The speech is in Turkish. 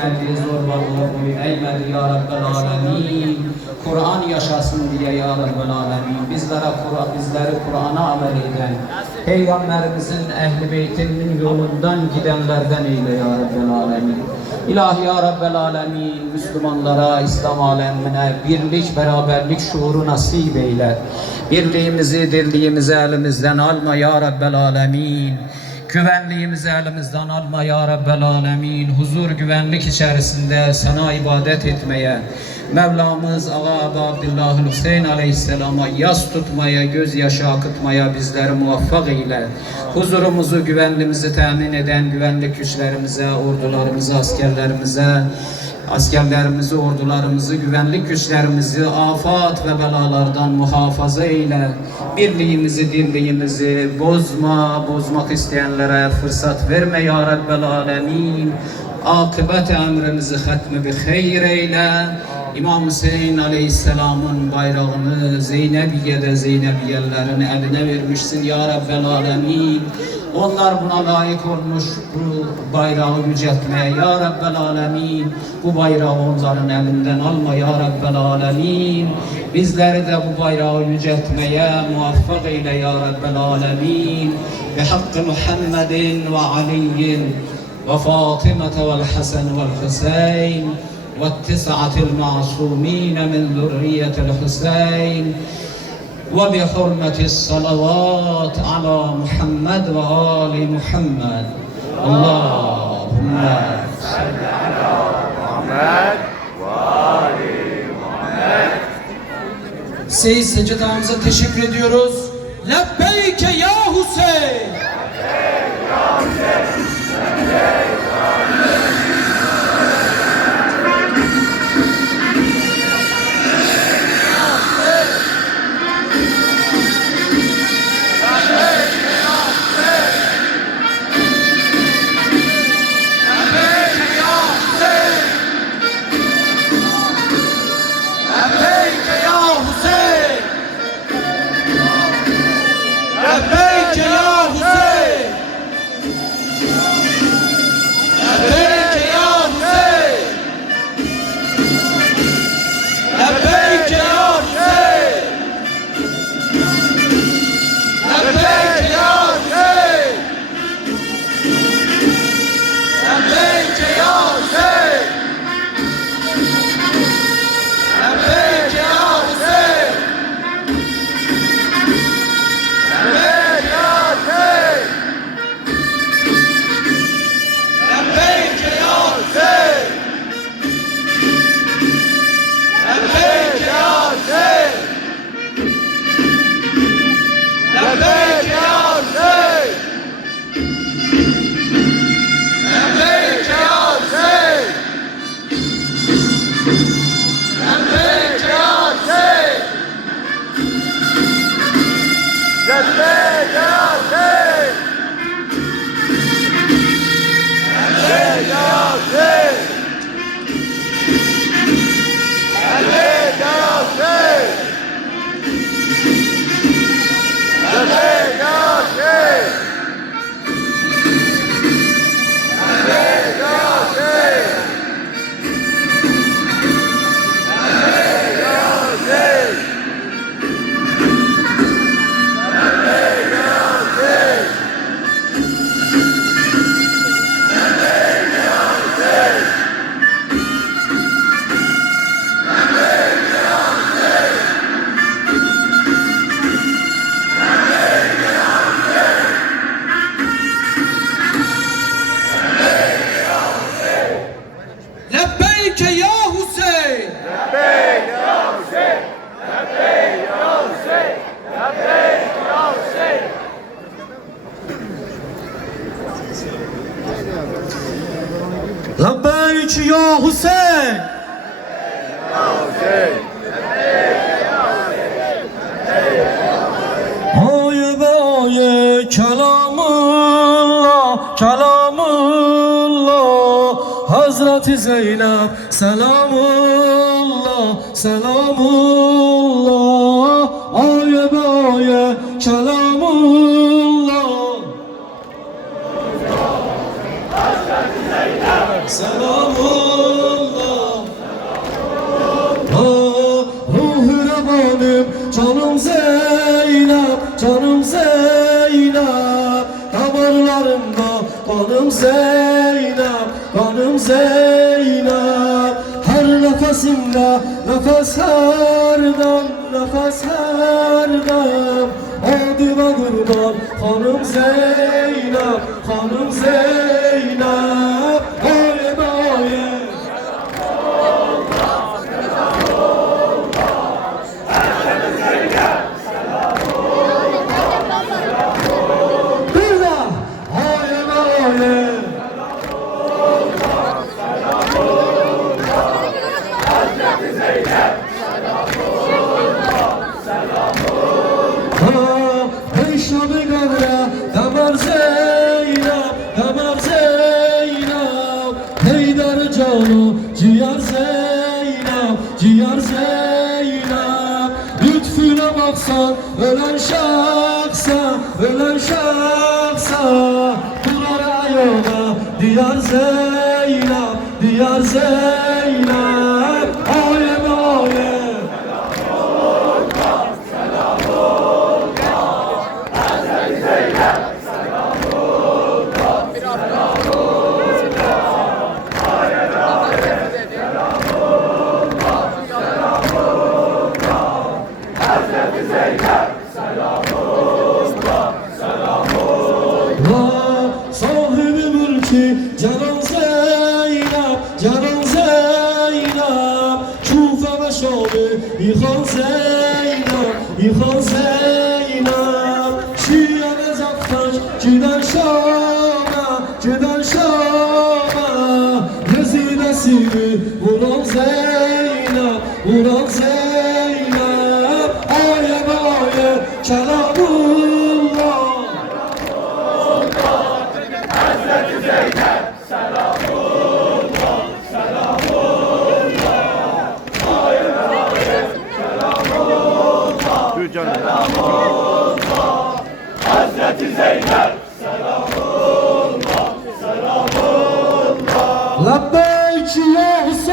Zorbalığı boyun eğmedi ya Rabbel Alemin. Kur'an yaşasın diye ya Rabbel Alemin. Bizleri Kur'an'a amel eden, Peygamberimizin Ehl-i Beytinin yolundan gidenlerden eyle ya Rabbel Alemin. İlahi ya Rabbel Alemin, Müslümanlara, İslam alemine birlik, beraberlik şuuru nasip eyle. Birliğimizi, dirliğimizi elimizden alma ya Rabbel Alemin. Güvenliğimizi elimizden alma ya Rabbel Alemin. Huzur, güvenlik içerisinde sana ibadet etmeye, Mevlamız Ağa Ebu Abdillah Hüseyin Aleyhisselam'a yas tutmaya, gözyaşı akıtmaya bizleri muvaffak eyle. Huzurumuzu, güvenliğimizi temin eden güvenlik güçlerimize, ordularımıza, askerlerimizi, ordularımızı, güvenlik güçlerimizi afat ve belalardan muhafaza eyle. Birliğimizi, dirliğimizi bozmak isteyenlere fırsat verme ya Rabbel Alemin. Akıbet emrimizi hatmi bi hayır eyle. İmam Hüseyin Aleyhisselam'ın bayrağını Zeynepiyelerin eline vermişsin ya Rabbel Alemin. Onlar buna layık olmuş bu bayrağı yüceltmeye ya Rabbel Alemin. Bu bayrağı onların elinden alma ya Rabbel Alemin. Bizleri de bu bayrağı yüceltmeye muvaffak eyle ya Rabbel Alemin. Ve hakkı Muhammedin ve Ali'in ve Fatıma vel Hasan vel Hüseyin والتسعة المعصومين من ذرية الحسين وبحرمة الصلوات على محمد وآل محمد اللهم صل على محمد وآل محمد. Seyyid Seccade'mize teşekkür ediyoruz. Lebbeyke ya Hüseyin. Lebbeyke ya Hüseyin. Lebbeyke ya Hüseyin. Labbayk ya Hüseyin. Aye be aye kelamullah, kelamullah. Hazreti Zeynep selamullah, selamullah. Aye be aye kelamullah. Hazreti Zeynep selamullah. Zeynep. Her nefesimde nefes her dem, nefes her dem. Adime kurban hanım Zeynep, hanım Zeynep. Oye be oye. Bir daha. Oye be oye. Ey şabi gavre, damar Zeynep, damar Zeynep. Heydar canı, ciğer Zeynep, ciğer Zeynep. Lütfüne baksan, ölen şahsa, ölen şahsa. Durar ayağına, diyar Zeynep, diyar Zeynep. Oye be oye. Sahibi mülki Canan Zeynep, Canan Zeynep. Kufe ve Şam'ı yıkan Zeynep, yıkan Zeynep. Şiye Nezaktaş giden Şam'a, giden Şam'a. Yazid esiri vuran Zeynep, vuran Zeynep. Oye be oye kelamullah. Lebbeyk ya Hüseyin.